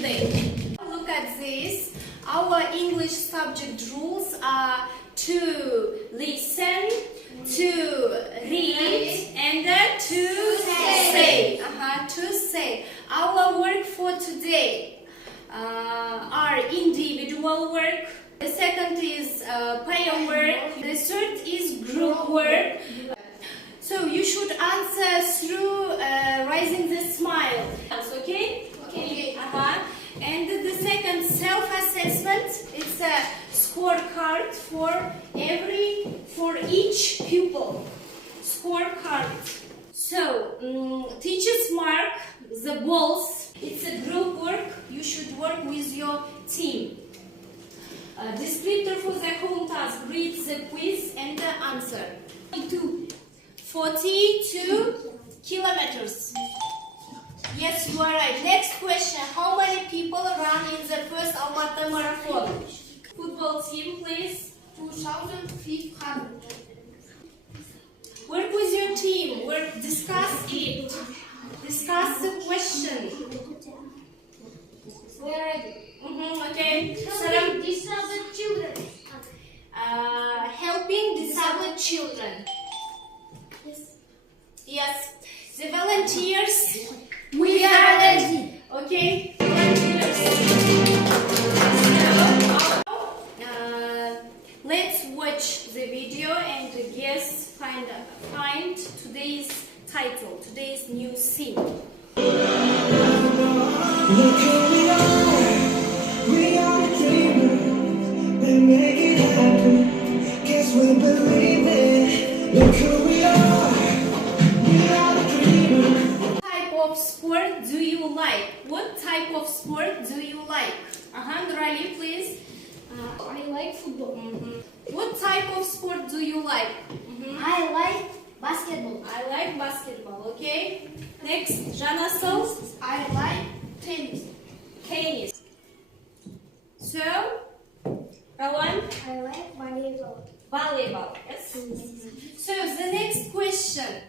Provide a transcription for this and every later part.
today. Look at this. Our English subject rules are to listen, to read, and to say. To say. Our work for today are individual work. The second is pair work. The third is group work. So you should answer through raising the smile. Okay? Okay. And the second self-assessment, it's a scorecard for each pupil. Scorecard. So teachers mark the balls. It's a group work. You should work with your team. Descriptor for the home task. Read the quiz and the answer. 42 kilometers. Yes, you are right. Next question. How many people run in the first Almaty marathon? Football team, please. 2,500. Work with your team. Discuss it. Discuss the question. We are ready. Okay. Helping disabled children. Helping disabled children. Yes. The volunteers. We are ready. Okay. Volunteers. So, let's watch the video and guess, find today's title, today's new scene. Look who we are dreamers, we make it happen, guess we believe it. Look who we are the dreamers. What type of sport do you like? What type of sport do you like? Nurali, please. I like football. What type of sport do you like? I like basketball. I like basketball, okay? Next, Janasol. I like tennis. Tennis. So, Rawan? I like volleyball. Volleyball, yes? So, the next question.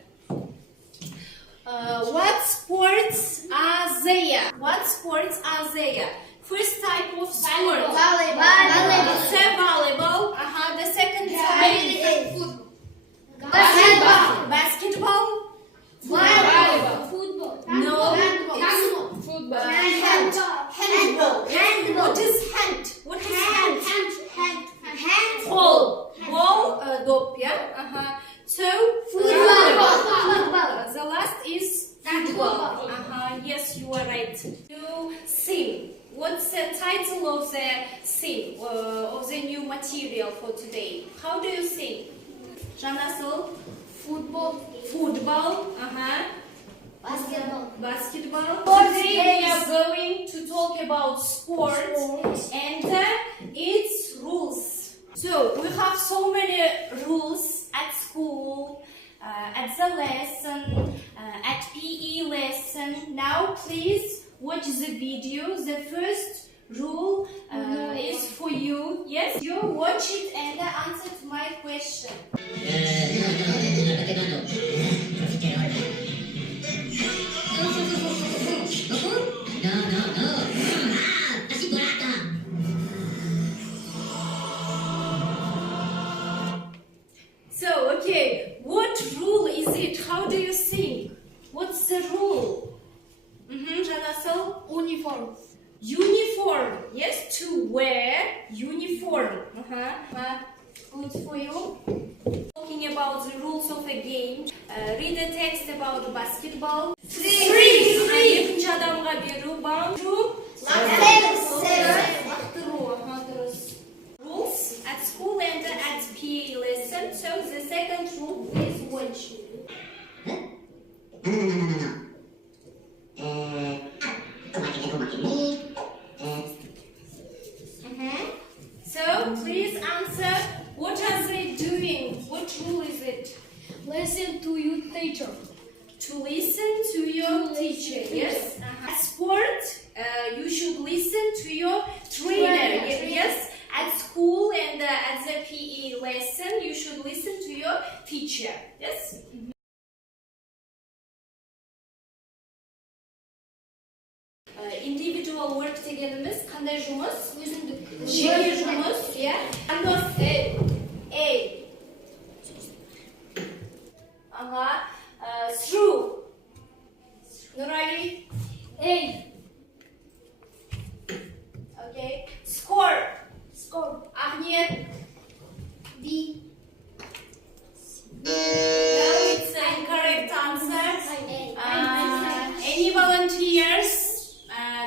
What sports are there? What sports are there? First type of sport. Volleyball. It's a volleyball. The second type. Football. Basketball. Volleyball. Football. No. Football. Handball. What is hand? What is hand? Hand. Ball. Ball, dop, yeah? So, Football. the last is football. Yes, you are right. You sing. What's the title of the scene, of the new material for today? How do you sing? Janasol? Football. Football. Basketball. Basketball. Today we are going to talk about sports and its rules. So we have so many rules at school, at the lesson, at PE lesson. Now please watch the video. The first rule is for you. Yes, you watch it and answer to my question. So, okay, what rule is it? How do you sing? What's the rule? Janasol? Uniform. Uniform. Yes, to wear uniform. Good for you. Talking about the rules of a game. Read the text about basketball. Freeze. Екінші адамға беру. Boundary. Rules at school and at PE lesson. So the second rule, please watch. So please answer. What are they doing? What rule is it? Listen to your teacher. To listen to your teacher. Yes. At individual work дегеніміз қандай жұмыс? Жеке жұмыс, иә. Жандос A. Through. Nurali A. Okay. Score. Ahniet B. No, it's the incorrect answer. Any volunteers?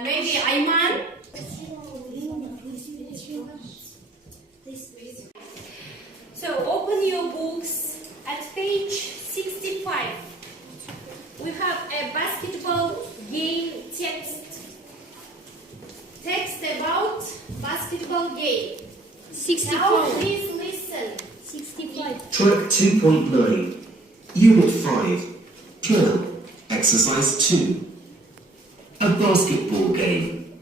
Maybe Ayman? So open your books at page 65. We have a basketball game text. Text about basketball game. 64. Now please listen. 65. Track 2.9, Unit 5, Drill, Exercise 2. A basketball game.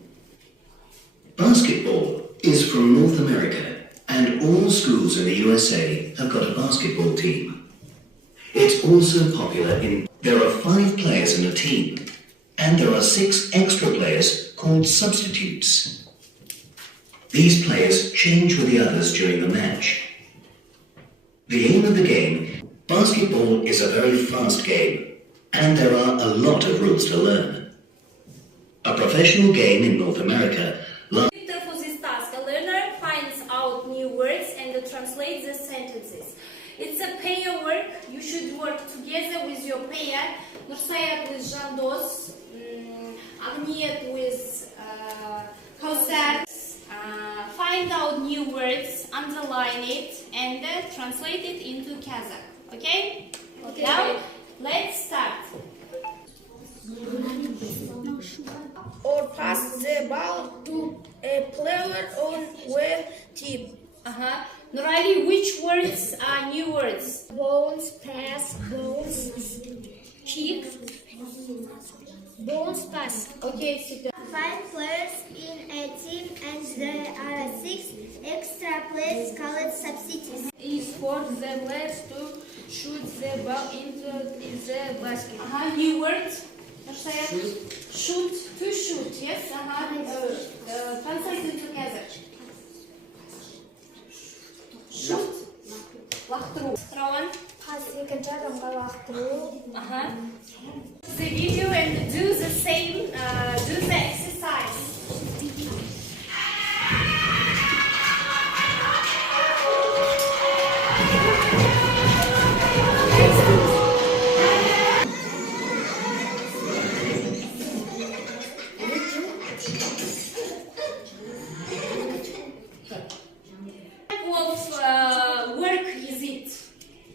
Basketball is from North America, and all schools in the USA have got a basketball team. It's also popular in... There are 5 players in a team, and there are 6 extra players called substitutes. These players change with the others during the match. The aim of the game, basketball is a very fast game, and there are a lot of rules to learn. A professional game in North America. For this task, a learner finds out new words and translates the sentences. It's a pair work. You should work together with your pair. Nursayat with Jandos, Agniet with Kausar. Find out new words, underline it, and translate it into Kazakh. Okay? Now, let's start. Or pass the ball to a player on one team. Nurali, which words are new words? Bones, pass, bones, Kick. bones, pass. Okay, sit down. 5 players in a team and there are 6 extra players called substitutes. Is for the players to shoot the ball into the basket. New words. Shoot. To shoot. Yes. Translate into Kazakh. Shoot. Лақтыру. Rowan. The video and do the same. Do the exercise.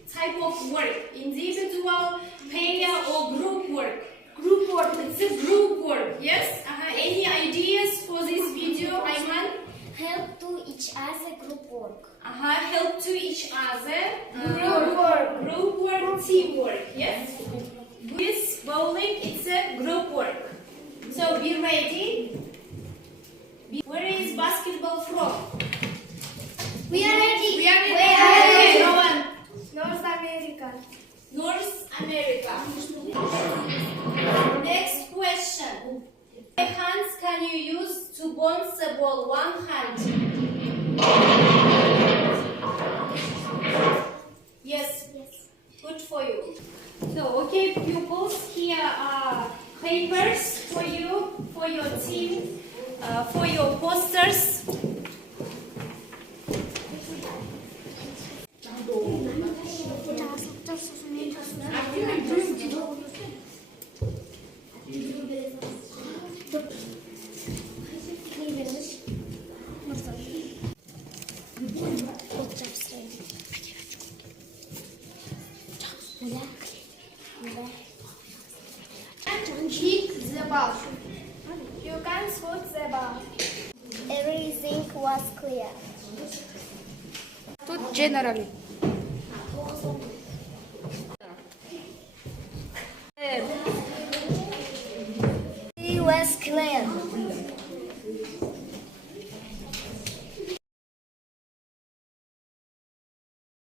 Type of work, individual, pair, or group work. Group work, it's a group work, yes? Any ideas for this video, Ayman? Help to each other group work. Help to each other. Group work, teamwork, yes? This bowling, it's a group work. So be ready. Where is basketball from? We are ready. Okay, Rowan. North America. North America. Next question. What hands can you use to bounce the ball? One hand. Yes. Good for you. So, okay, pupils, here are papers for you, for your team, for your posters. Kick the ball. You can shoot the ball. Everything was clear. Тут generally.